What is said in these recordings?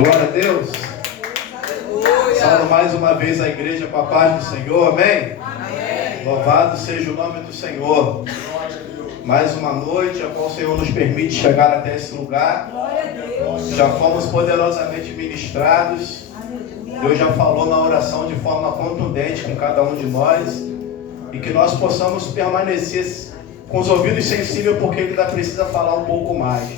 Glória a Deus. Salve mais uma vez a igreja com a paz do Senhor, amém? Amém. Louvado seja o nome do Senhor. Mais uma noite a qual o Senhor nos permite chegar até esse lugar. Já fomos poderosamente ministrados. Deus já falou na oração de forma contundente com cada um de nós. E que nós possamos permanecer com os ouvidos sensíveis, porque Ele ainda precisa falar um pouco mais.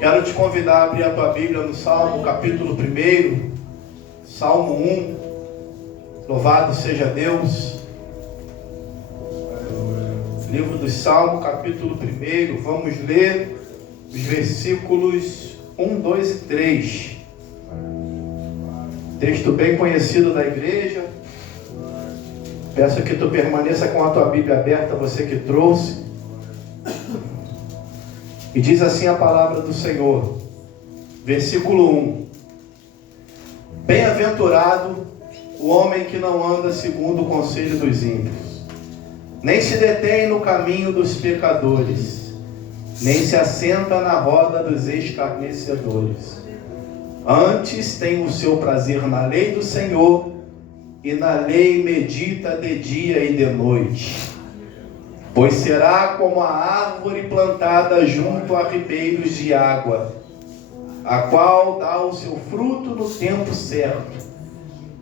Quero te convidar a abrir a tua Bíblia no Salmo, capítulo 1, Salmo 1. Louvado seja Deus. Livro dos Salmos, capítulo 1. Vamos ler os versículos 1, 2 e 3. Texto bem conhecido da igreja. Peço que tu permaneça com a tua Bíblia aberta, você que trouxe. E diz assim a palavra do Senhor. Versículo 1. Bem-aventurado o homem que não anda segundo o conselho dos ímpios, nem se detém no caminho dos pecadores, nem se assenta na roda dos escarnecedores. Antes tem o seu prazer na lei do Senhor, e na lei medita de dia e de noite. Pois será como a árvore plantada junto a ribeiros de água, a qual dá o seu fruto no tempo certo,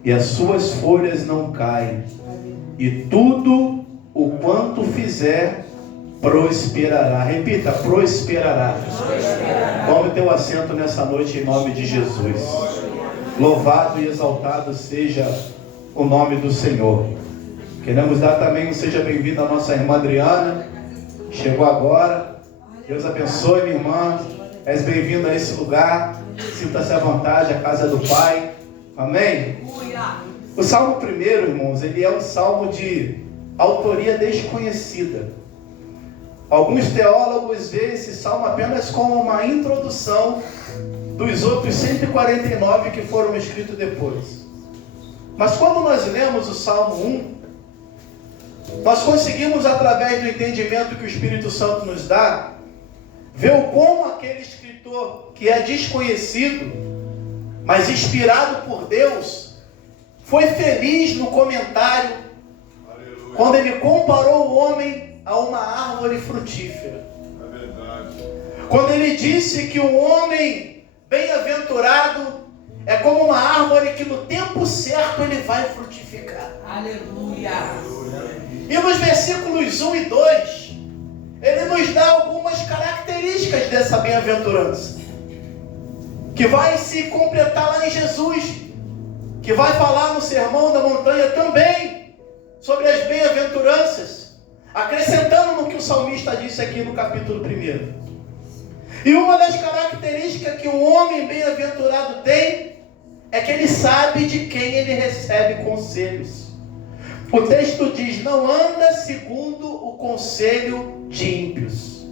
e as suas folhas não caem, e tudo o quanto fizer prosperará. Repita, prosperará. Tome teu assento nessa noite em nome de Jesus. Louvado e exaltado seja o nome do Senhor. Queremos dar também um seja bem-vindo à nossa irmã Adriana, chegou agora. Deus abençoe, minha irmã. És bem-vindo a esse lugar. Sinta-se à vontade, a casa do Pai. Amém? O Salmo 1, irmãos, ele é um salmo de autoria desconhecida. Alguns teólogos veem esse salmo apenas como uma introdução dos outros 149 que foram escritos depois. Mas quando nós lemos o Salmo 1, nós conseguimos, através do entendimento que o Espírito Santo nos dá, ver o como aquele escritor que é desconhecido, mas inspirado por Deus, foi feliz no comentário, aleluia, quando ele comparou o homem a uma árvore frutífera. É verdade. Quando ele disse que o homem bem-aventurado é como uma árvore que no tempo certo ele vai frutificar. Aleluia. E nos versículos 1 e 2, ele nos dá algumas características dessa bem-aventurança, que vai se completar lá em Jesus, que vai falar no Sermão da Montanha também sobre as bem-aventuranças, acrescentando no que o salmista disse aqui no capítulo 1. E uma das características que o homem bem-aventurado tem é que ele sabe de quem ele recebe conselhos. O texto diz: não anda segundo o conselho de ímpios.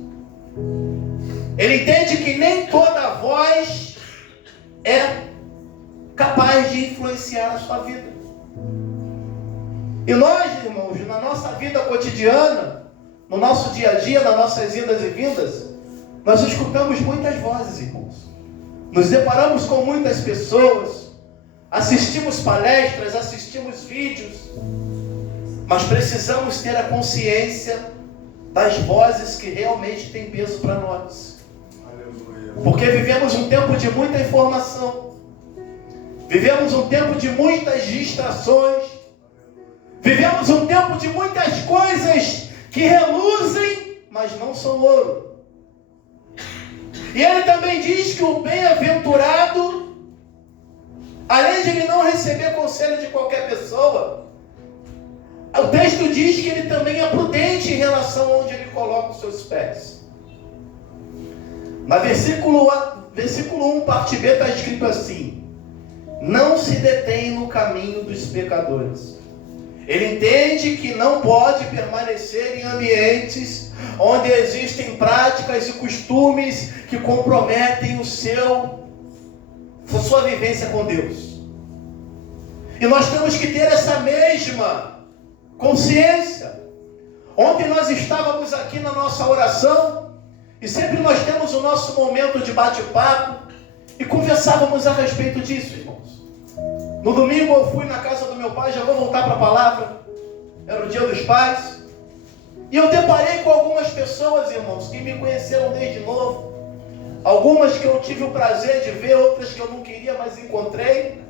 Ele entende que nem toda voz é capaz de influenciar a sua vida. E nós, irmãos, na nossa vida cotidiana, no nosso dia a dia, nas nossas idas e vindas, nós escutamos muitas vozes, irmãos. Nos deparamos com muitas pessoas, assistimos palestras, assistimos vídeos, mas precisamos ter a consciência das vozes que realmente têm peso para nós. Porque vivemos um tempo de muita informação, vivemos um tempo de muitas distrações, vivemos um tempo de muitas coisas que reluzem, mas não são ouro. E ele também diz que o bem-aventurado, além de ele não receber conselho de qualquer pessoa, o texto diz que ele também é prudente em relação a onde ele coloca os seus pés. Na versículo 1, parte B, está escrito assim: não se detém no caminho dos pecadores. Ele entende que não pode permanecer em ambientes onde existem práticas e costumes que comprometem a sua vivência com Deus. E nós temos que ter essa mesma consciência. Ontem nós estávamos aqui na nossa oração, e sempre nós temos o nosso momento de bate-papo, E conversávamos a respeito disso, irmãos. No domingo eu fui na casa do meu pai, já vou voltar para a palavra. Era o dia dos pais. E eu deparei com algumas pessoas, irmãos, que me conheceram desde novo. Algumas que eu tive o prazer de ver, outras que eu não queria, mas encontrei.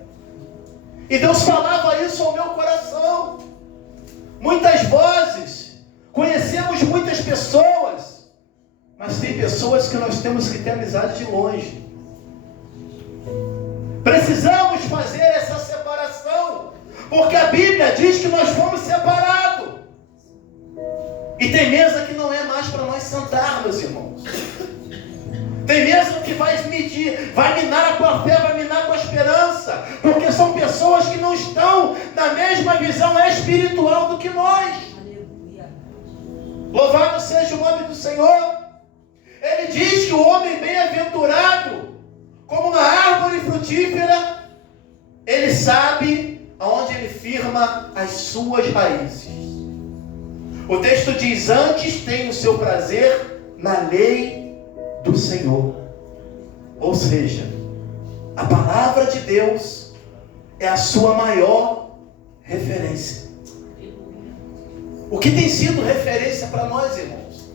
E Deus falava isso ao meu coração. Muitas vozes, conhecemos muitas pessoas, mas tem pessoas que nós temos que ter amizade de longe. Precisamos fazer essa separação, porque a Bíblia diz que nós fomos separados. E tem mesa que não é mais para nós sentarmos, irmãos. Tem mesa que vai medir, vai minar a tua fé, vai minar a tua esperança, porque são pessoas que não estão na mesma visão espiritual do que nós. Louvado seja o nome do Senhor. Ele diz que o homem bem-aventurado, como uma árvore frutífera, ele sabe aonde ele firma as suas raízes. O texto diz: antes tem o seu prazer na lei do Senhor. Ou seja, a palavra de Deus é a sua maior referência. O que tem sido referência para nós, irmãos?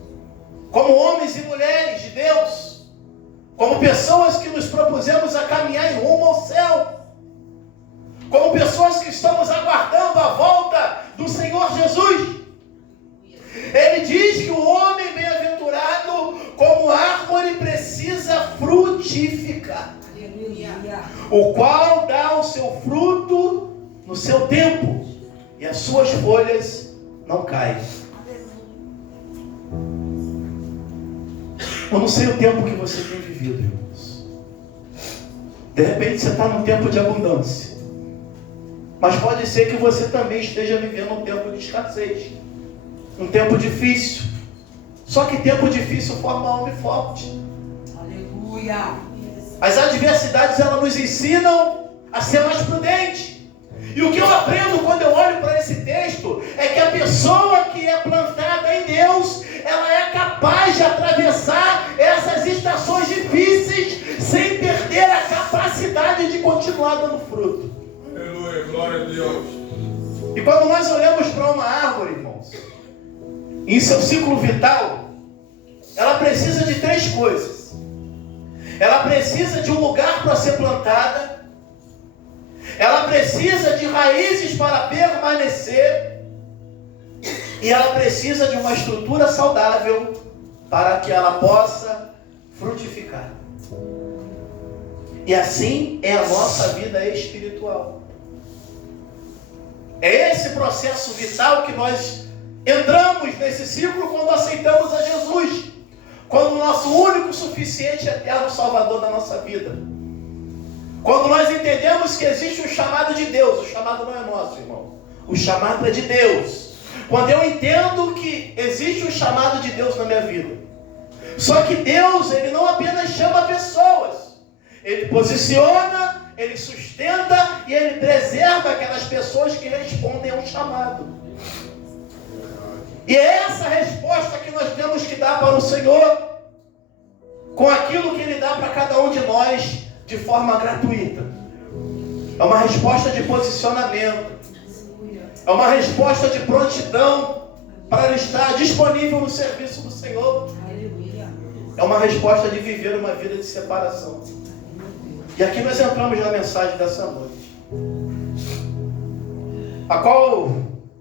Como homens e mulheres de Deus, como pessoas que nos propusemos a caminhar em rumo ao céu, como pessoas que estamos aguardando a volta do Senhor Jesus. Ele diz que o homem bem-aventurado, como árvore, precisa frutificar, o qual dá o seu fruto no seu tempo, e as suas folhas não caem. Eu não sei o tempo que você tem vivido, irmãos. De repente você está num tempo de abundância, mas pode ser que você também esteja vivendo um tempo de escassez, um tempo difícil. Só que tempo difícil forma homem forte. Aleluia. As adversidades, elas nos ensinam a ser mais prudentes. E o que eu aprendo quando eu olho para esse texto é que a pessoa que é plantada em Deus, ela é capaz de atravessar essas estações difíceis sem perder a capacidade de continuar dando fruto. Aleluia, glória a Deus. E quando nós olhamos para uma árvore, irmãos, em seu ciclo vital, ela precisa de 3 coisas. Ela precisa de um lugar para ser plantada, ela precisa de raízes para permanecer, e ela precisa de uma estrutura saudável para que ela possa frutificar. E assim é a nossa vida espiritual. É esse processo vital que nós entramos nesse ciclo quando aceitamos a Jesus, quando o nosso único, suficiente, eterno Salvador da nossa vida. Quando nós entendemos que existe um chamado de Deus. O chamado não é nosso, irmão. O chamado é de Deus. Quando eu entendo que existe um chamado de Deus na minha vida. Só que Deus, Ele não apenas chama pessoas. Ele posiciona, Ele sustenta e Ele preserva aquelas pessoas que respondem ao chamado. E é essa resposta que nós temos que dar para o Senhor, com aquilo que Ele dá para cada um de nós, de forma gratuita. É uma resposta de posicionamento, é uma resposta de prontidão para estar disponível no serviço do Senhor. É uma resposta de viver uma vida de separação. E aqui nós entramos na mensagem dessa noite, a qual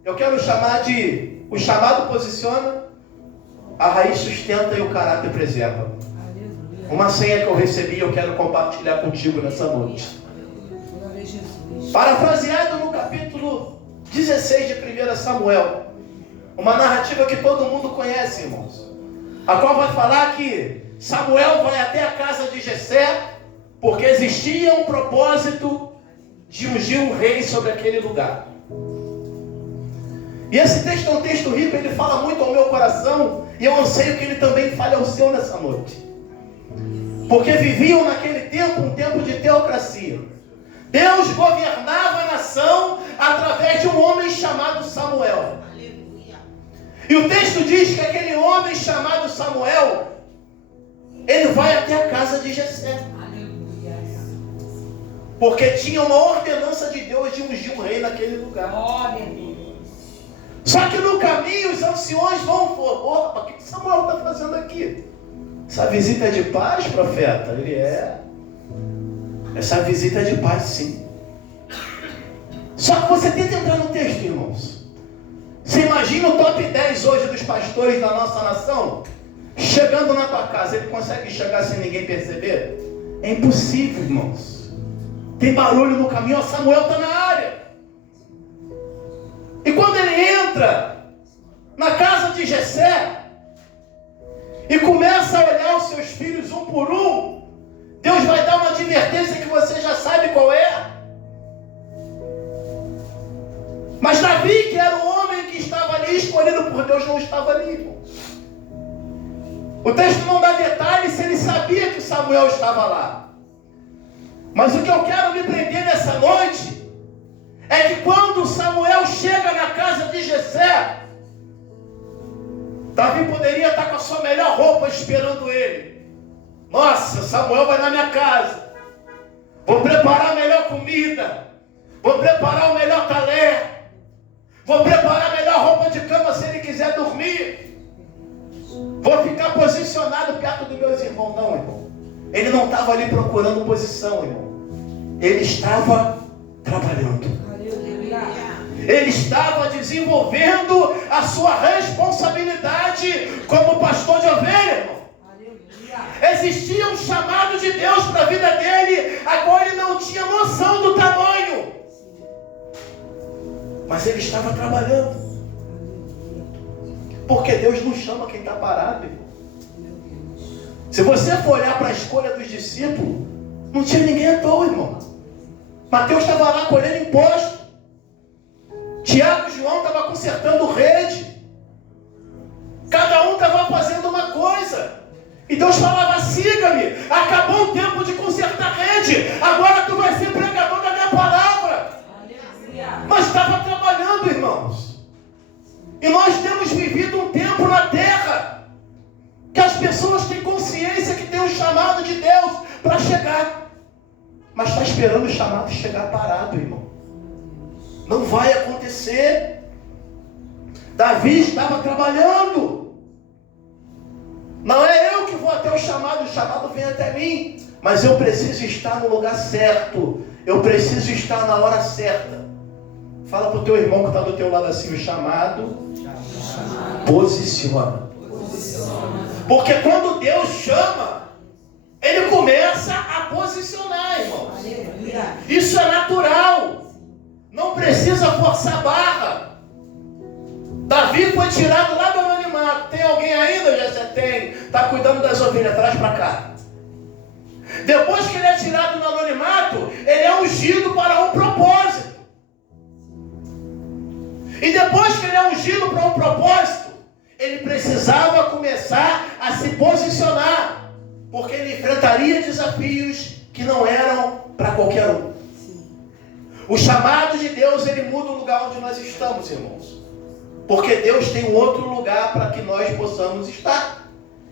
eu quero chamar de: o chamado posiciona, a raiz sustenta e o caráter preserva. Uma senha que eu recebi e eu quero compartilhar contigo nessa noite. Parafraseado no capítulo 16 de 1 Samuel, uma narrativa que todo mundo conhece, irmãos, a qual vai falar que Samuel vai até a casa de Jessé, porque existia um propósito de ungir um rei sobre aquele lugar. E esse texto é um texto rico, ele fala muito ao meu coração, e eu anseio que ele também fale ao seu nessa noite. Porque viviam naquele tempo um tempo de teocracia. Deus governava a nação através de um homem chamado Samuel. E o texto diz que aquele homem chamado Samuel, ele vai até a casa de Jessé. Porque tinha uma ordenança de Deus de ungir um rei naquele lugar. Glória a Deus. Só que no caminho os anciões vão falar: opa, o que Samuel está fazendo aqui? Essa visita é de paz, profeta? Ele é. Essa visita é de paz, sim. Só que você tenta entrar no texto, irmãos. Você imagina o top 10 hoje dos pastores da nossa nação? Chegando na tua casa, ele consegue chegar sem ninguém perceber? É impossível, irmãos. Tem barulho no caminho, ó, Samuel está na área. E quando ele entra na casa de Jessé e começa a olhar os seus filhos um por um, Deus vai dar uma advertência que você já sabe qual é. Mas Davi, que era o homem que estava ali, escolhido por Deus, não estava ali, irmãos. O texto não dá detalhes se ele sabia que Samuel estava lá. Mas o que eu quero me prender nessa noite é que quando Samuel chega na casa de Jessé, Davi poderia estar com a sua melhor roupa esperando ele. Nossa, Samuel vai na minha casa. Vou preparar a melhor comida. Vou preparar o melhor talher. Vou preparar a melhor roupa de cama se ele quiser dormir. Vou ficar posicionado perto dos meus irmãos. Não, irmão. Ele não estava ali procurando posição, irmão. Ele estava trabalhando. Ele estava desenvolvendo a sua responsabilidade como pastor de ovelha, irmão. Existia um chamado de Deus para a vida dele, agora ele não tinha noção do tamanho. Mas ele estava trabalhando. Porque Deus não chama quem está parado, irmão. Se você for olhar para a escolha dos discípulos, não tinha ninguém à toa, irmão. Mateus estava lá colhendo imposto. Tiago e João estavam consertando rede. Cada um estava fazendo uma coisa. E Deus falava: siga-me. Acabou o tempo de consertar rede. Agora tu vai ser pregador da minha palavra. Mas estava trabalhando, irmãos. E nós temos vivido um tempo na terra que as pessoas têm consciência que tem um chamado de Deus para chegar, mas está esperando o chamado chegar parado, irmão. Não vai acontecer. Davi estava trabalhando. Não é eu que vou até o chamado vem até mim. Mas eu preciso estar no lugar certo. Eu preciso estar na hora certa. Fala para o teu irmão que está do teu lado assim: o chamado posiciona. Porque quando Deus chama, Ele começa a posicionar, irmãos. Isso é natural. Não precisa forçar a barra. Davi foi tirado lá do anonimato. Tem alguém ainda? Já você tem. Está cuidando das ovelhas. Traz para cá. Depois que ele é tirado do anonimato, ele é ungido para um propósito. E depois que ele é ungido para um propósito, ele precisava começar a se posicionar. Porque ele enfrentaria desafios que não eram para qualquer um. O chamado de Deus, ele muda o lugar onde nós estamos, irmãos. Porque Deus tem um outro lugar para que nós possamos estar.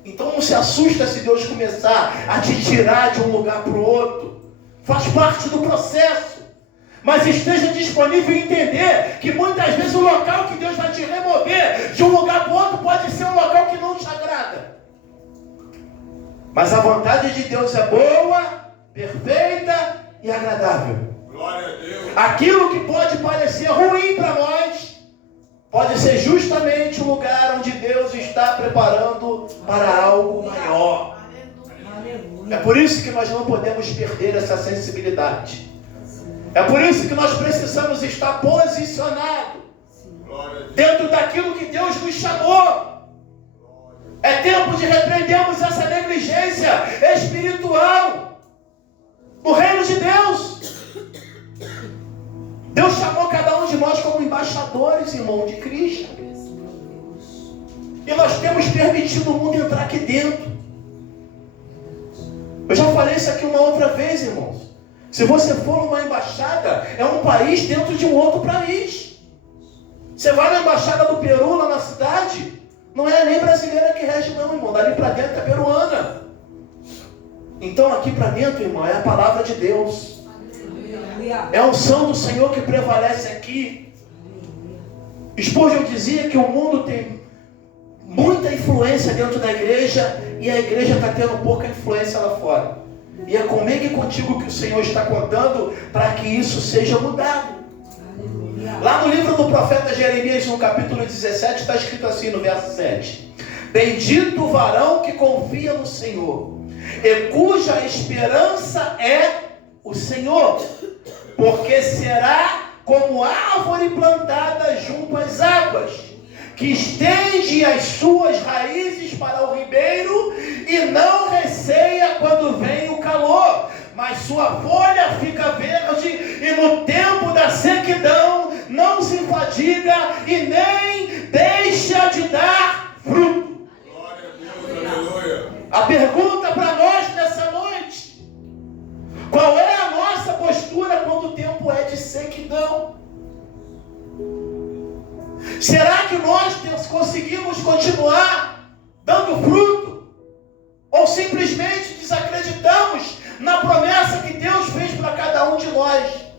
Então não se assusta se Deus começar a te tirar de um lugar para o outro. Faz parte do processo. Mas esteja disponível em entender que muitas vezes o local que Deus vai te remover de um lugar para o outro pode ser um local que não te agrada. Mas a vontade de Deus é boa, perfeita e agradável. Glória a Deus. Aquilo que pode parecer ruim para nós, pode ser justamente o lugar onde Deus está preparando para algo maior. É por isso que nós não podemos perder essa sensibilidade. É por isso que nós precisamos estar posicionados dentro daquilo que Deus nos chamou. É tempo de repreendermos essa negligência espiritual no reino de Deus. Deus chamou cada um de nós como embaixadores, irmão, de Cristo. E nós temos permitido o mundo entrar aqui dentro. Eu já falei isso aqui uma outra vez, irmãos. Se você for numa embaixada, é um país dentro de um outro país. Você vai na embaixada do Peru, lá na cidade, não é a lei brasileira que rege não, irmão. Dali para dentro é peruana. Então aqui para dentro, irmão, é a palavra de Deus. É a unção do Senhor que prevalece aqui. Spurgeon dizia que o mundo tem muita influência dentro da igreja e a igreja está tendo pouca influência lá fora. E é comigo e contigo que o Senhor está contando para que isso seja mudado. Lá no livro do profeta Jeremias, no capítulo 17, está escrito assim no verso 7: Bendito o varão que confia no Senhor, e cuja esperança é o Senhor, porque será como árvore plantada junto às águas, que estende as suas raízes para o ribeiro e não receia quando vem o calor, mas sua folha fica verde e no tempo da sequidão não se fadiga e nem deixa de dar fruto. Glória a Deus, aleluia. A pergunta para nós nessa noite: qual é a nossa postura quando o tempo é de sequidão? Será que nós conseguimos continuar dando fruto? Ou simplesmente desacreditamos na promessa que Deus fez para cada um de nós?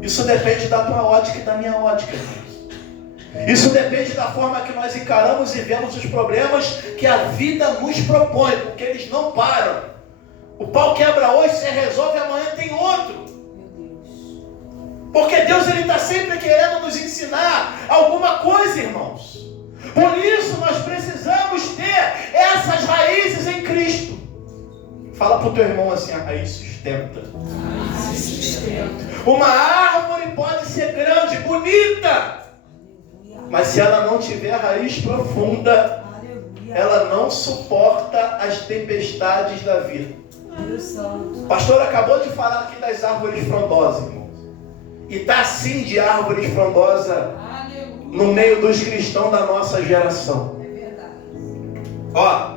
Isso depende da tua ótica e da minha ótica. Isso depende da forma que nós encaramos e vemos os problemas que a vida nos propõe, porque eles não param. O pau quebra hoje, se resolve, amanhã tem outro. Porque Deus está sempre querendo nos ensinar alguma coisa, irmãos. Por isso nós precisamos ter essas raízes em Cristo. Fala para o teu irmão assim: a raiz sustenta. Uma árvore pode ser grande, bonita, mas se ela não tiver raiz profunda, ela não suporta as tempestades da vida. O pastor acabou de falar aqui das árvores frondosas, irmãos. E está assim de árvores frondosas no meio dos cristãos da nossa geração. É verdade. Ó,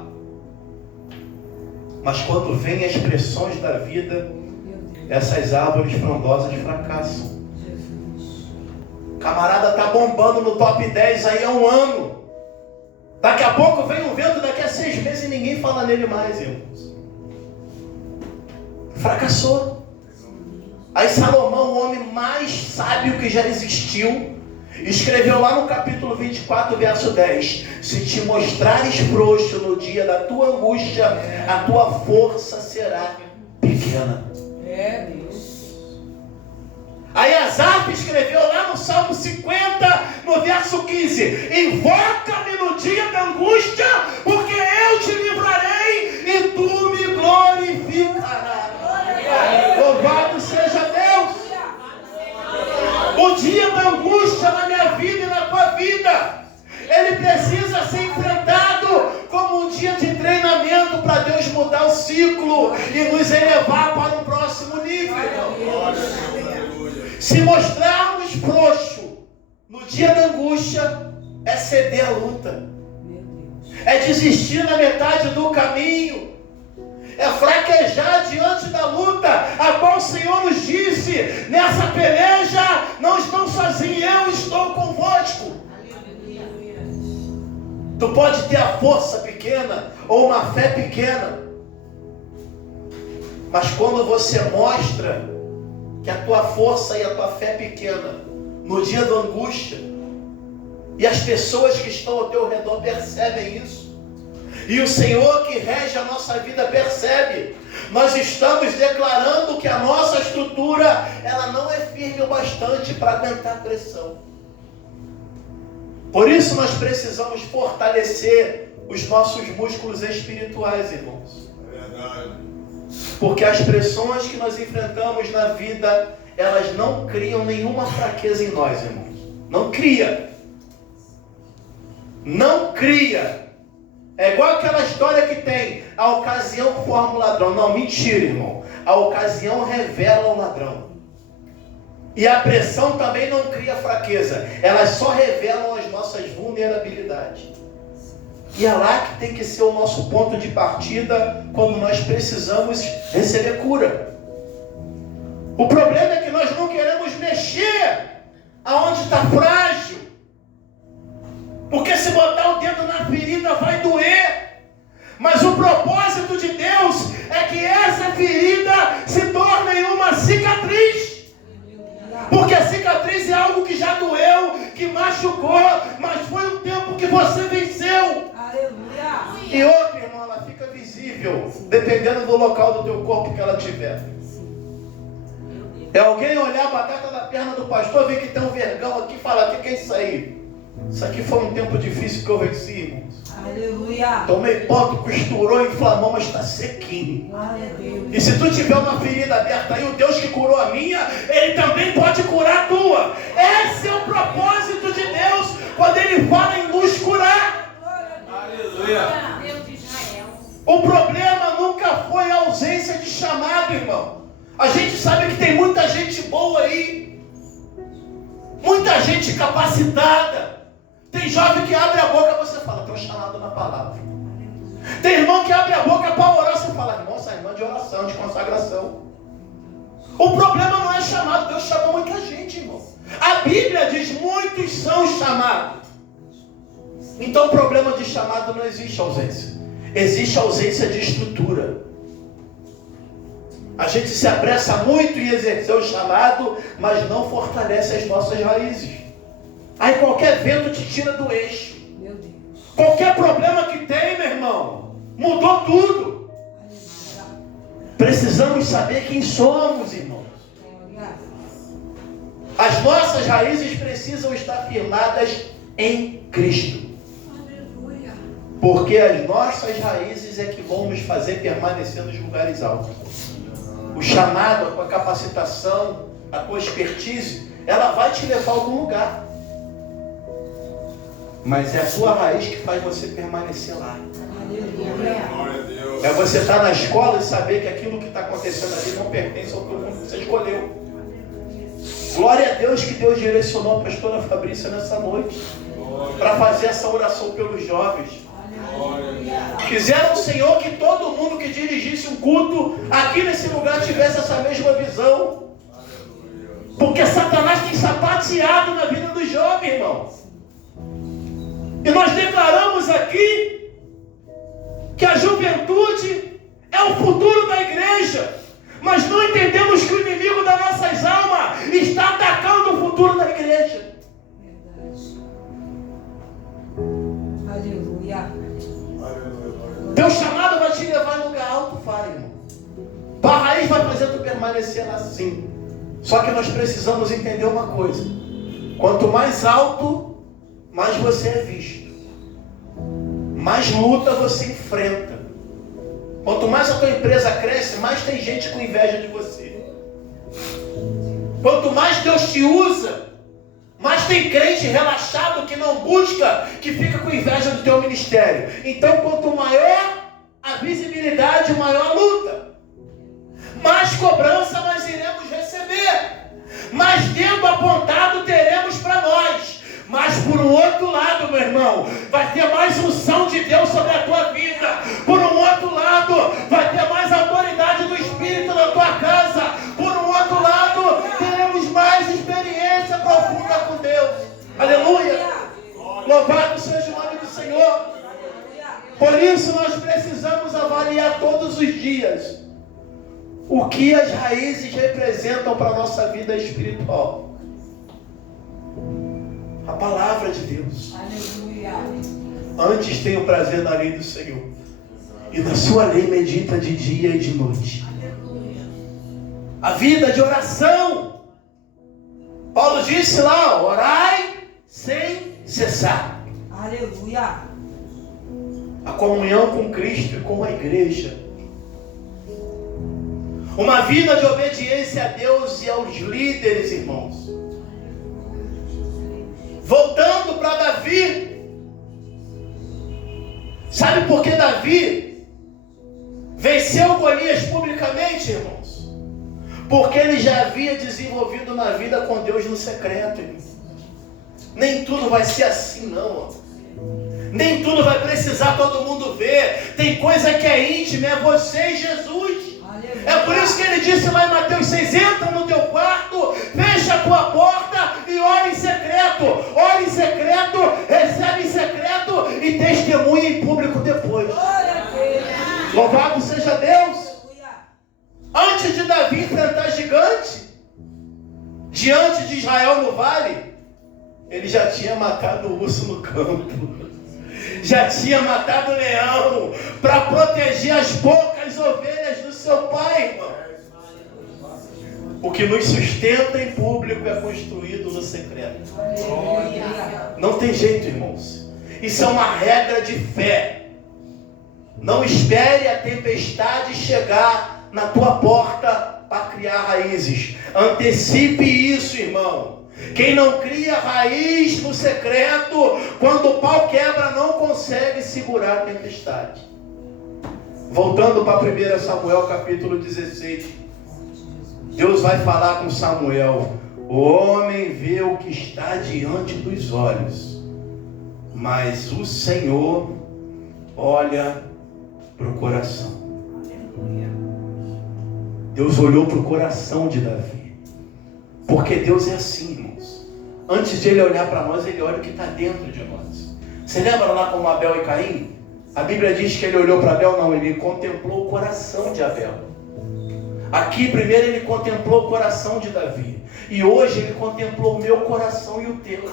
mas quando vem as pressões da vida, essas árvores frondosas fracassam. Camarada tá bombando no top 10 aí há um ano. Daqui a pouco vem um vento, daqui a 6 meses e ninguém fala nele mais, irmãos. Fracassou. Aí Salomão, o homem mais sábio que já existiu, escreveu lá no capítulo 24, verso 10: Se te mostrares frouxo no dia da tua angústia, a tua força será pequena. É Deus. Aí Asaf escreveu lá no Salmo 50, no verso 15: Invoca-me no dia da angústia, porque eu te livrarei e tu me glorificarás. Louvado seja Deus. O dia da angústia na minha vida e na tua vida, ele precisa ser enfrentado como um dia de treinamento para Deus mudar o ciclo e nos elevar para um próximo nível. Se mostrarmos frouxo no dia da angústia, é ceder a luta, é desistir na metade do caminho, é fraquejar diante da luta, a qual o Senhor nos disse: nessa peleja não estão sozinhos, eu estou convosco. Tu pode ter a força pequena ou uma fé pequena, mas quando você mostra que a tua força e a tua fé pequena no dia da angústia, e as pessoas que estão ao teu redor percebem isso, e o Senhor que rege a nossa vida percebe, nós estamos declarando que a nossa estrutura, ela não é firme o bastante para aguentar a pressão. Por isso nós precisamos fortalecer os nossos músculos espirituais, irmãos. É verdade. Porque as pressões que nós enfrentamos na vida, elas não criam nenhuma fraqueza em nós, irmãos. Não cria. Não cria. É igual aquela história que tem: a ocasião forma o ladrão. Não, mentira, irmão. A ocasião revela o ladrão. E a pressão também não cria fraqueza. Elas só revelam as nossas vulnerabilidades. E é lá que tem que ser o nosso ponto de partida quando nós precisamos receber cura. O problema é que nós não queremos mexer aonde está frágil. Porque se botar o dedo na ferida vai doer. Mas o propósito de Deus é que essa ferida se torne machucou, mas foi um tempo que você venceu. Aleluia. E outra, irmão, ela fica visível, dependendo do local do teu corpo que ela tiver. É alguém olhar a batata da perna do pastor, ver que tem um vergão aqui e falar: o que é isso aí? Isso aqui foi um tempo difícil que eu venci, irmãos. Aleluia. Tomei ponto, costurou, inflamou, mas está sequinho. Glória a Deus. E se tu tiver uma ferida aberta aí, o Deus que curou a minha, Ele também pode curar a tua. Esse é o propósito de Deus quando Ele fala em nos curar. Aleluia. Deus de Israel. O problema nunca foi a ausência de chamado, irmão. A gente sabe que tem muita gente boa aí, muita gente capacitada. Tem jovem que abre a boca e você fala: tem um chamado na palavra. Tem irmão que abre a boca para orar, você fala: irmão, essa irmã de oração, de consagração. O problema não é chamado, Deus chamou muita gente, irmão. A Bíblia diz: muitos são chamados. Então o problema de chamado não existe ausência. Existe ausência de estrutura. A gente se apressa muito em exercer o chamado, mas não fortalece as nossas raízes. Aí qualquer vento te tira do eixo. Meu Deus. Qualquer problema que tem, meu irmão, mudou tudo. Precisamos saber quem somos, irmãos. Glória. As nossas raízes precisam estar firmadas em Cristo. Aleluia. Porque as nossas raízes é que vão nos fazer permanecer nos lugares altos. O chamado, a tua capacitação, a tua expertise, ela vai te levar a algum lugar. Mas é a sua raiz que faz você permanecer lá. Aleluia. Glória a Deus. É você estar na escola e saber que aquilo que está acontecendo ali não pertence ao mundo que você escolheu. Glória a Deus que Deus direcionou a pastora Fabrícia nessa noite para fazer essa oração pelos jovens. Glória a Deus. Quiseram, Senhor, que todo mundo que dirigisse um culto aqui nesse lugar tivesse essa mesma visão. Porque Satanás tem sapateado na vida do jovem, irmão. E nós declaramos aqui que a juventude é o futuro da igreja. Mas não entendemos que o inimigo das nossas almas está atacando o futuro da igreja. Verdade. Aleluia. Teu chamado vai te levar em lugar alto, vai, irmão. Tua raiz vai fazer tu permanecer lá sim. Só que nós precisamos entender uma coisa: quanto mais alto, mais você é visto, mais luta você enfrenta. Quanto mais a tua empresa cresce, mais tem gente com inveja de você. Quanto mais Deus te usa, mais tem crente relaxado que não busca, que fica com inveja do teu ministério. Então, quanto maior a visibilidade, maior a luta. Mais cobrança nós iremos receber. Mais dedo apontado teremos para nós. Mas por um outro lado, meu irmão, vai ter mais unção de Deus sobre a tua vida. Por um outro lado, vai ter mais autoridade do Espírito na tua casa. Por um outro lado, teremos mais experiência profunda com Deus. Aleluia! Louvado seja o nome do Senhor. Por isso nós precisamos avaliar todos os dias o que as raízes representam para a nossa vida espiritual. A palavra de Deus. Aleluia. Antes tenha o prazer na lei do Senhor, e na sua lei medita de dia e de noite. A vida de oração. Paulo disse lá: orai sem cessar. Aleluia. A comunhão com Cristo e com a igreja. Uma vida de obediência a Deus e aos líderes, irmãos. Voltando para Davi. Sabe por que Davi venceu Golias publicamente, irmãos? Porque ele já havia desenvolvido na vida com Deus no secreto, irmãos. Nem tudo vai ser assim, não. Nem tudo vai precisar todo mundo ver. Tem coisa que é íntima, é você e Jesus. É por isso que ele disse lá em Mateus 6, entra no teu quarto, fecha a tua porta e ora em secreto. Ora em secreto, recebe em secreto e testemunha em público depois. Louvado seja Deus. Antes de Davi enfrentar gigante, diante de Israel no vale, ele já tinha matado o urso no campo. Já tinha matado o leão para proteger as poucas ovelhas do seu pai, irmão. O que nos sustenta em público é construído no secreto. Não tem jeito, irmãos. Isso é uma regra de fé. Não espere a tempestade chegar na tua porta para criar raízes. Antecipe isso, irmão. Quem não cria raiz no secreto, quando o pau quebra, não consegue segurar a tempestade. Voltando para 1 Samuel capítulo 16. Deus vai falar com Samuel. O homem vê o que está diante dos olhos, mas o Senhor olha para o coração. Deus olhou para o coração de Davi. Porque Deus é assim, irmãos. Antes de Ele olhar para nós, Ele olha o que está dentro de nós. Você lembra lá como Abel e Caim? A Bíblia diz que ele olhou para Abel? Não, ele contemplou o coração de Abel. Aqui primeiro ele contemplou o coração de Davi. E hoje ele contemplou o meu coração e o teu.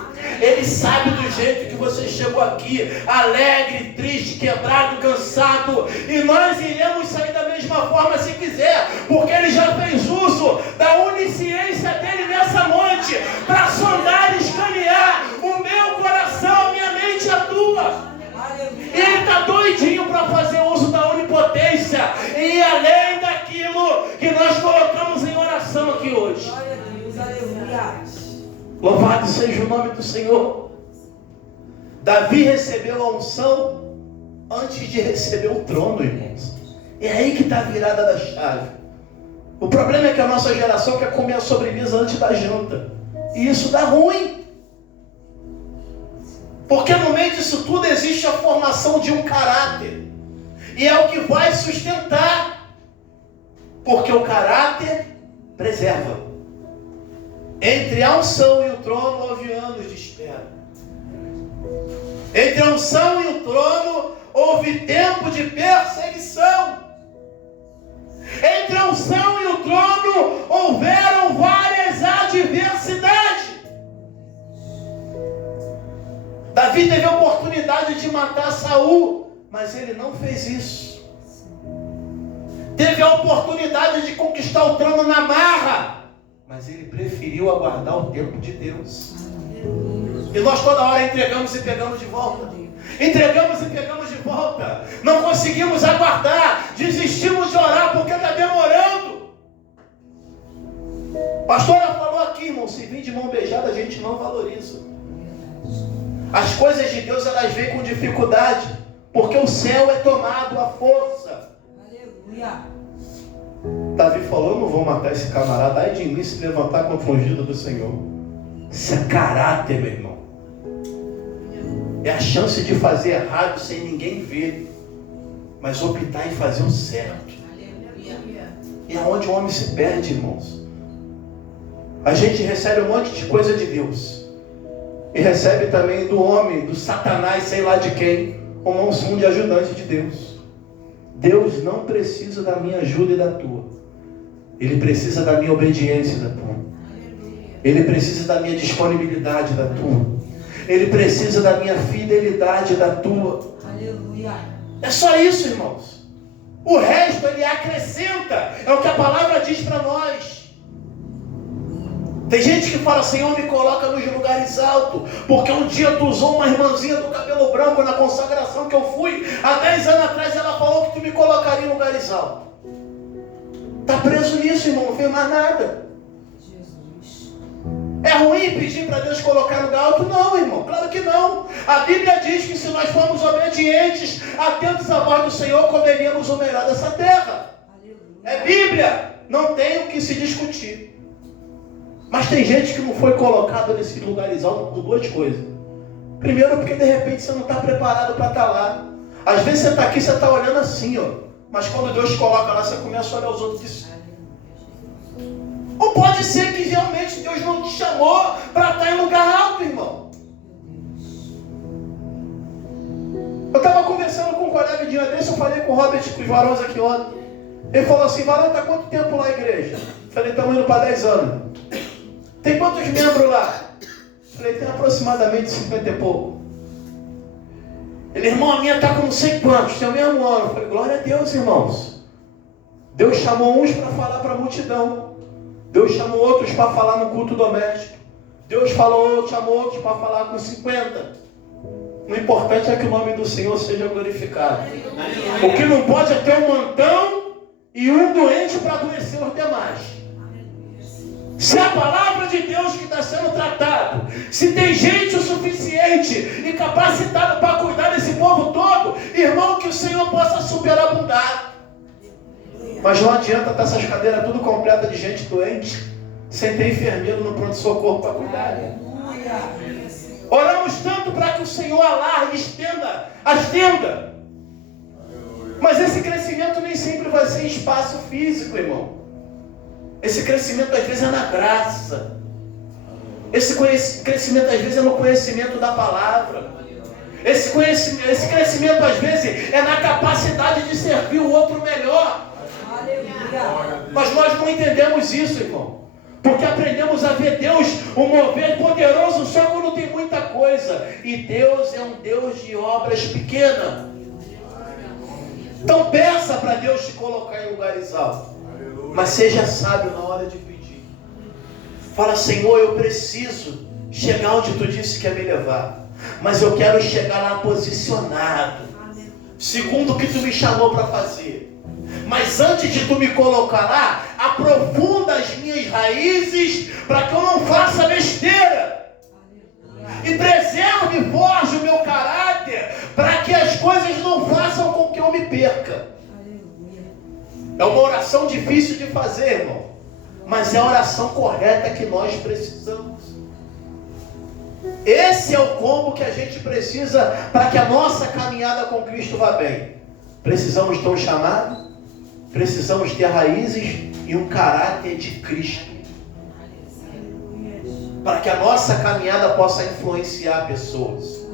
Ele sabe do jeito que você chegou aqui, alegre, triste, quebrado, cansado. E nós iremos sair da mesma forma se quiser. Porque ele já fez uso da onisciência dele nessa noite para sondar e escanear o meu coração, a minha mente e a tua. E ele está doidinho para fazer uso da onipotência e ir além daquilo que nós colocamos em oração aqui hoje. Louvado seja o nome do Senhor. Davi recebeu a unção antes de receber o trono, irmãos. É aí que está a virada da chave. O problema é que a nossa geração quer comer a sobremesa antes da janta. E isso dá ruim. Porque no meio disso tudo existe a formação de um caráter. E é o que vai sustentar. Porque o caráter preserva. Entre a unção e o trono houve anos de espera. Entre a unção e o trono houve tempo de perseguição. Entre a unção e o trono houveram várias adversidades. Davi teve a oportunidade de matar Saul, mas ele não fez isso. Teve a oportunidade de conquistar o trono na marra, mas ele preferiu aguardar o tempo de Deus. E nós toda hora entregamos e pegamos de volta. Entregamos e pegamos de volta. Não conseguimos aguardar. Desistimos de orar porque está demorando. A pastora falou aqui, irmão, se vir de mão beijada a gente não valoriza. As coisas de Deus elas vêm com dificuldade, porque o céu é tomado à força. Aleluia. Davi falou, eu não vou matar esse camarada, ai de mim se levantar contra o ungido do Senhor. Isso é caráter, meu irmão. É a chance de fazer errado sem ninguém ver, mas optar em fazer o certo. E é onde o homem se perde, irmãos. A gente recebe um monte de coisa de Deus, e recebe também do homem, do Satanás, sei lá de quem, uma unção de ajudante de Deus. Deus não precisa da minha ajuda e da tua. Ele precisa da minha obediência e da tua. Ele precisa da minha disponibilidade da tua. Ele precisa da minha fidelidade da tua. Aleluia. É só isso, irmãos. O resto ele acrescenta. É o que a palavra diz para nós. Tem gente que fala, Senhor, me coloca nos lugares altos, porque um dia tu usou uma irmãzinha do cabelo branco na consagração que eu fui, há 10 anos atrás ela falou que tu me colocaria em lugares altos. Está preso nisso, irmão, não fez mais nada. Jesus. É ruim pedir para Deus colocar no lugar alto? Não, irmão, claro que não. A Bíblia diz que se nós formos obedientes, atentos à voz do Senhor, comeríamos o melhor dessa terra. Aleluia. É Bíblia, não tem o que se discutir. Mas tem gente que não foi colocado nesses lugares altos por duas coisas. Primeiro, porque de repente você não está preparado para estar lá. Às vezes você está aqui, você está olhando assim, ó. Mas quando Deus te coloca lá, você começa a olhar os outros de cima. Ou pode ser que realmente Deus não te chamou para estar em lugar alto, irmão. Eu estava conversando com um colega de dia desse, eu falei com o Robert, com os varões aqui ontem. Ele falou assim, varão, está quanto tempo lá na igreja? Eu falei, estamos indo para 10 anos. Tem quantos membros lá? Falei, tem aproximadamente 50 e pouco. Ele, irmão, a minha está com não sei quantos, tem o mesmo ano. Eu falei, glória a Deus, irmãos. Deus chamou uns para falar para a multidão. Deus chamou outros para falar no culto doméstico. Deus chamou outros para falar com 50. O importante é que o nome do Senhor seja glorificado. O que não pode é ter um montão e um doente para adoecer os demais. Se a palavra de Deus que está sendo tratado, se tem gente o suficiente e capacitada para cuidar desse povo todo, irmão, que o Senhor possa superabundar. Mas não adianta estar essas cadeiras tudo completas de gente doente, sem ter enfermeiro no pronto-socorro para cuidar. Oramos tanto para que o Senhor alargue, estenda as tendas. Mas esse crescimento nem sempre vai ser em espaço físico, irmão. Esse crescimento às vezes é na graça. Esse crescimento às vezes é no conhecimento da palavra. Esse crescimento às vezes é na capacidade de servir o outro melhor. Mas nós não entendemos isso, irmão. Porque aprendemos a ver Deus, um mover poderoso só quando tem muita coisa. E Deus é um Deus de obras pequenas. Então peça para Deus te colocar em lugares altos. Mas seja sábio na hora de pedir. Fala, Senhor, eu preciso chegar onde Tu disse que ia me levar. Mas eu quero chegar lá posicionado, segundo o que Tu me chamou para fazer. Mas antes de Tu me colocar lá, aprofunda as minhas raízes para que eu não faça besteira. E preserve e forge o meu caráter para que as coisas não façam com que eu me perca. É uma oração difícil de fazer, irmão. Mas é a oração correta que nós precisamos. Esse é o combo que a gente precisa para que a nossa caminhada com Cristo vá bem. Precisamos ter um chamado, precisamos ter raízes e um caráter de Cristo. Para que a nossa caminhada possa influenciar pessoas.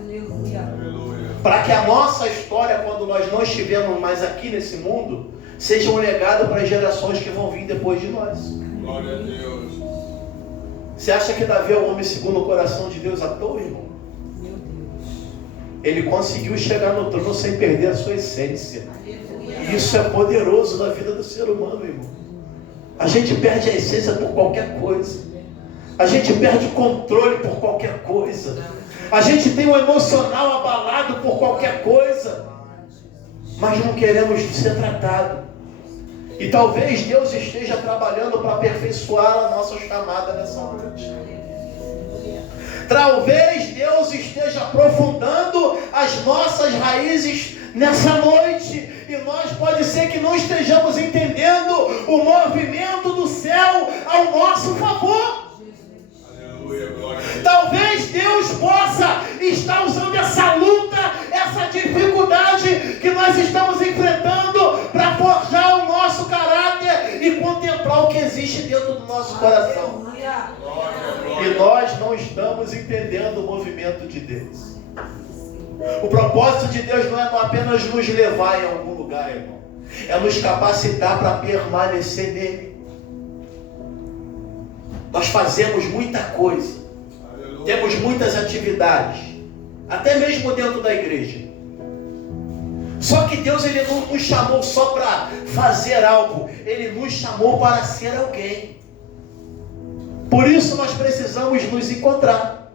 Para que a nossa história, quando nós não estivermos mais aqui nesse mundo, seja um legado para as gerações que vão vir depois de nós. Glória a Deus. Você acha que Davi é o homem segundo o coração de Deus à toa, irmão? Ele conseguiu chegar no trono sem perder a sua essência. E isso é poderoso na vida do ser humano, irmão. A gente perde a essência por qualquer coisa. A gente perde o controle por qualquer coisa. A gente tem o emocional abalado por qualquer coisa. Mas não queremos ser tratados. E talvez Deus esteja trabalhando para aperfeiçoar a nossa chamada nessa noite. Talvez Deus esteja aprofundando as nossas raízes nessa noite. E nós pode ser que não estejamos entendendo o movimento do céu ao nosso favor. Talvez Deus possa estar usando essa luta, essa dificuldade que nós estamos enfrentando para forjar o nosso caráter e contemplar o que existe dentro do nosso coração. E nós não estamos entendendo o movimento de Deus. O propósito de Deus não é apenas nos levar em algum lugar, irmão. É nos capacitar para permanecer nele. Nós fazemos muita coisa. Temos muitas atividades. Até mesmo dentro da igreja. Só que Deus, Ele não nos chamou só para fazer algo. Ele nos chamou para ser alguém. Por isso nós precisamos nos encontrar.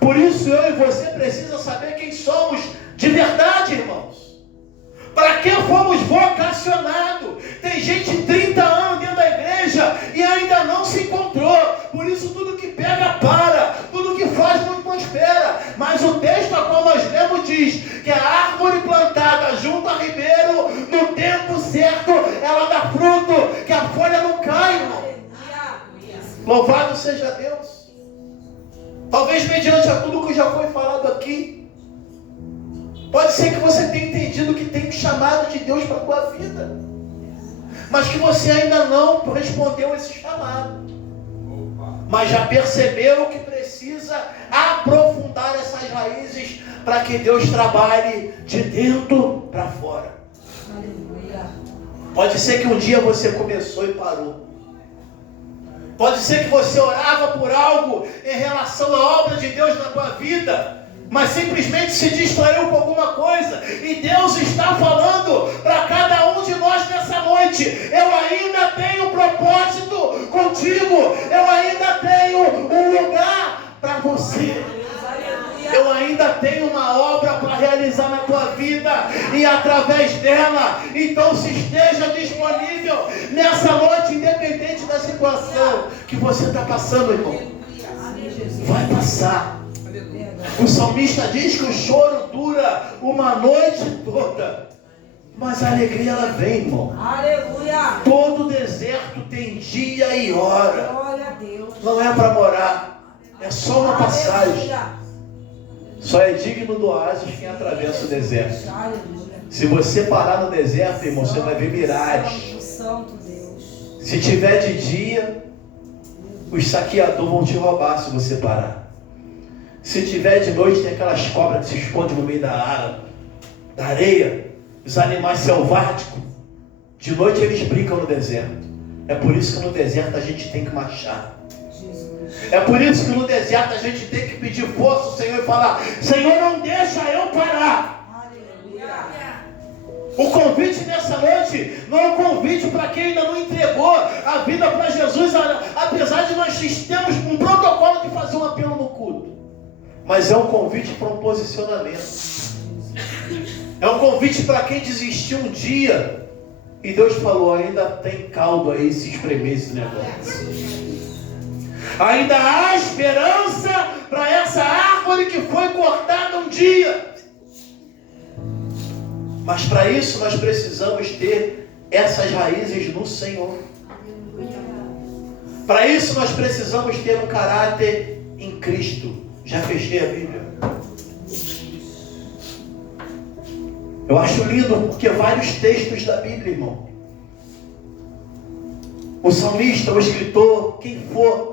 Por isso eu e você precisamos saber quem somos de verdade, irmãos. Para que fomos vocacionados? Tem gente 30 anos dentro da igreja e ainda não se encontrou. Por isso tudo que pega para, tudo que faz não prospera. Mas o texto a qual nós lemos diz que a árvore plantada junto a ribeiro, no tempo certo, ela dá fruto, que a folha não cai, irmão. Louvado seja Deus. Talvez mediante a tudo que já foi falado aqui, pode ser que você tenha entendido que tem um chamado de Deus para a tua vida, mas que você ainda não respondeu esse chamado. Mas já percebeu que precisa aprofundar essas raízes para que Deus trabalhe de dentro para fora. Pode ser que um dia você começou e parou. Pode ser que você orava por algo em relação à obra de Deus na tua vida, mas simplesmente se distraiu com alguma coisa. E Deus está falando para cada um de nós nessa noite: eu ainda tenho propósito contigo, eu ainda tenho um lugar para você. Eu ainda tenho uma obra para realizar na tua vida e através dela. Então se esteja disponível nessa noite, independente da situação que você está passando, irmão. Vai passar. O salmista diz que o choro dura uma noite toda, mas a alegria ela vem, irmão. Aleluia. Todo deserto tem dia e hora. Glória a Deus. Não é para morar, é só uma passagem. Só é digno do oásis quem atravessa o deserto. Se você parar no deserto, irmão, você vai ver miragens. Santo Deus. Se tiver de dia, os saqueadores vão te roubar se você parar. Se tiver de noite, tem aquelas cobras que se escondem no meio da areia, os animais selváticos. De noite eles brincam no deserto. É por isso que no deserto a gente tem que marchar. É por isso que no deserto a gente tem que pedir força ao Senhor e falar: Senhor, não deixa eu parar. Aleluia. O convite nessa noite não é um convite para quem ainda não entregou a vida para Jesus, apesar de nós termos um protocolo de fazer um apelo no culto. Mas é um convite para um posicionamento. É um convite para quem desistiu um dia e Deus falou: ainda tem caldo aí, se espremer esse negócio. Ainda há esperança para essa árvore que foi cortada um dia. Mas para isso nós precisamos ter essas raízes no Senhor. Para isso nós precisamos ter um caráter em Cristo. Já fechei a Bíblia. Eu acho lindo porque vários textos da Bíblia, irmão, o salmista, o escritor, quem for,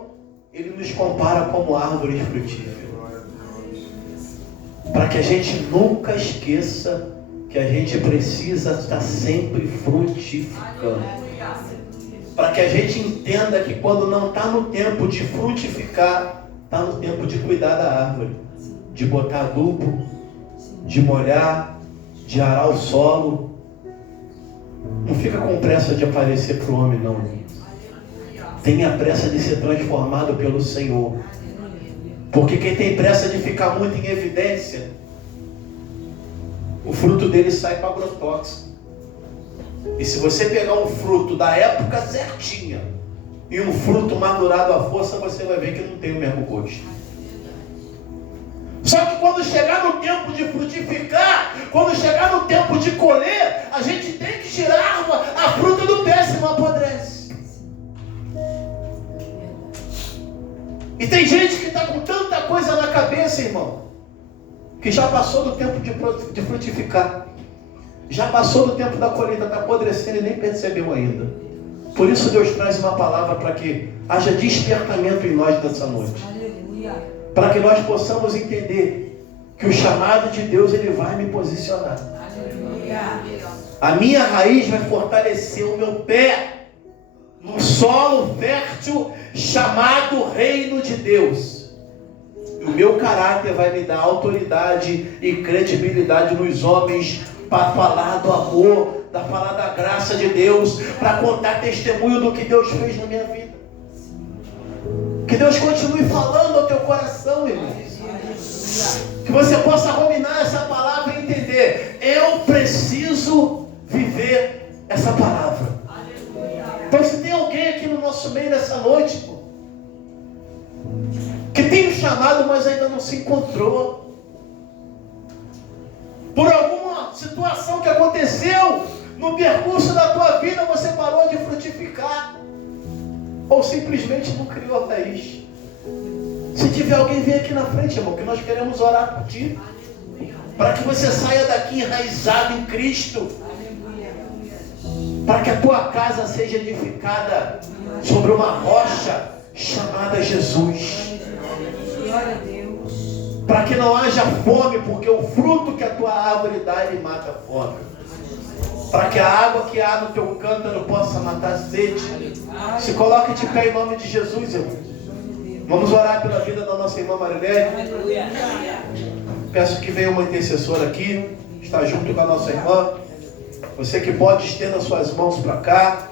ele nos compara como árvores frutíferas. Para que a gente nunca esqueça que a gente precisa estar sempre frutificando. Para que a gente entenda que quando não está no tempo de frutificar, está no tempo de cuidar da árvore, de botar adubo, de molhar, de arar o solo. Não fica com pressa de aparecer para o homem, não. Tenha pressa de ser transformado pelo Senhor. Porque quem tem pressa de ficar muito em evidência, o fruto dele sai para agrotóxico. E se você pegar um fruto da época certinha e um fruto madurado à força, você vai ver que não tem o mesmo gosto. Só que quando chegar no tempo de frutificar, quando chegar no tempo de colher, a gente tem que tirar a fruta do pé, senão apodrece. E tem gente que está com tanta coisa na cabeça, irmão, que já passou do tempo de frutificar, já passou do tempo da colheita, está apodrecendo e nem percebeu ainda. Por isso Deus traz uma palavra para que haja despertamento em nós nessa noite. Aleluia. Para que nós possamos entender que o chamado de Deus, ele vai me posicionar. Aleluia. A minha raiz vai fortalecer o meu pé num solo fértil chamado Reino de Deus. E o meu caráter vai me dar autoridade e credibilidade nos homens para falar do amor, para falar da graça de Deus, para contar testemunho do que Deus fez na minha vida. Que Deus continue falando ao teu coração, irmão. Que você possa ruminar essa palavra e entender: eu preciso viver essa palavra. Então, se tem alguém aqui no nosso meio nessa noite, irmão, que tem um chamado, mas ainda não se encontrou, por alguma situação que aconteceu no percurso da tua vida, você parou de frutificar, ou simplesmente não criou a raiz. Se tiver alguém, vem aqui na frente, irmão, que nós queremos orar por ti, para que você saia daqui enraizado em Cristo, para que a tua casa seja edificada sobre uma rocha chamada Jesus. Glória a Deus. Para que não haja fome, porque o fruto que a tua árvore dá, ele mata a fome. para que a água que há no teu cântaro possa matar a sede. Se coloque de pé em nome de Jesus, irmão. Vamos orar pela vida da nossa irmã Marilene. Peço que venha uma intercessora aqui, está junto com a nossa irmã. Você que pode estender as suas mãos para cá.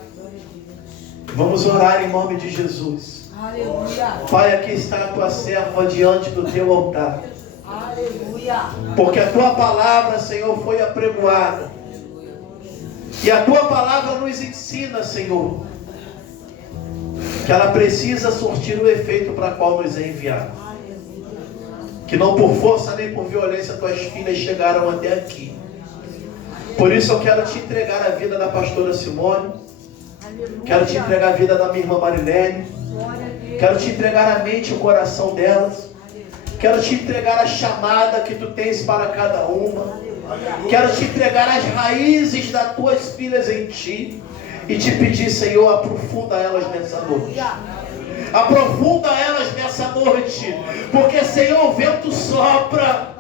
Vamos orar em nome de Jesus. Aleluia. Pai, aqui está a tua serva diante do teu altar. Aleluia. Porque a tua palavra, Senhor, foi apregoada. E a tua palavra nos ensina, Senhor, que ela precisa surtir o efeito para qual nos é enviado. Que não por força nem por violência tuas filhas chegaram até aqui. Por isso eu quero te entregar a vida da pastora Simone. Quero te entregar a vida da minha irmã Marilene. Quero te entregar a mente e o coração delas. Quero te entregar a chamada que tu tens para cada uma. Quero te entregar as raízes das tuas filhas em ti. E te pedir, Senhor, aprofunda elas nessa noite. Aprofunda elas nessa noite. Porque, Senhor, o vento sopra,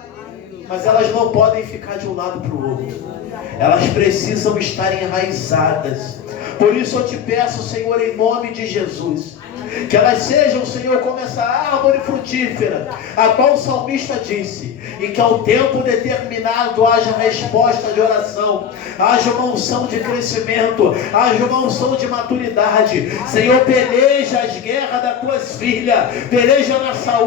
mas elas não podem ficar de um lado para o outro. Elas precisam estar enraizadas. Por isso eu te peço, Senhor, em nome de Jesus, que elas sejam, Senhor, como essa árvore frutífera, a qual o salmista disse, e que ao tempo determinado haja resposta de oração, haja uma unção de crescimento, haja uma unção de maturidade. Senhor, peleja as guerras das tuas filhas, peleja na saúde.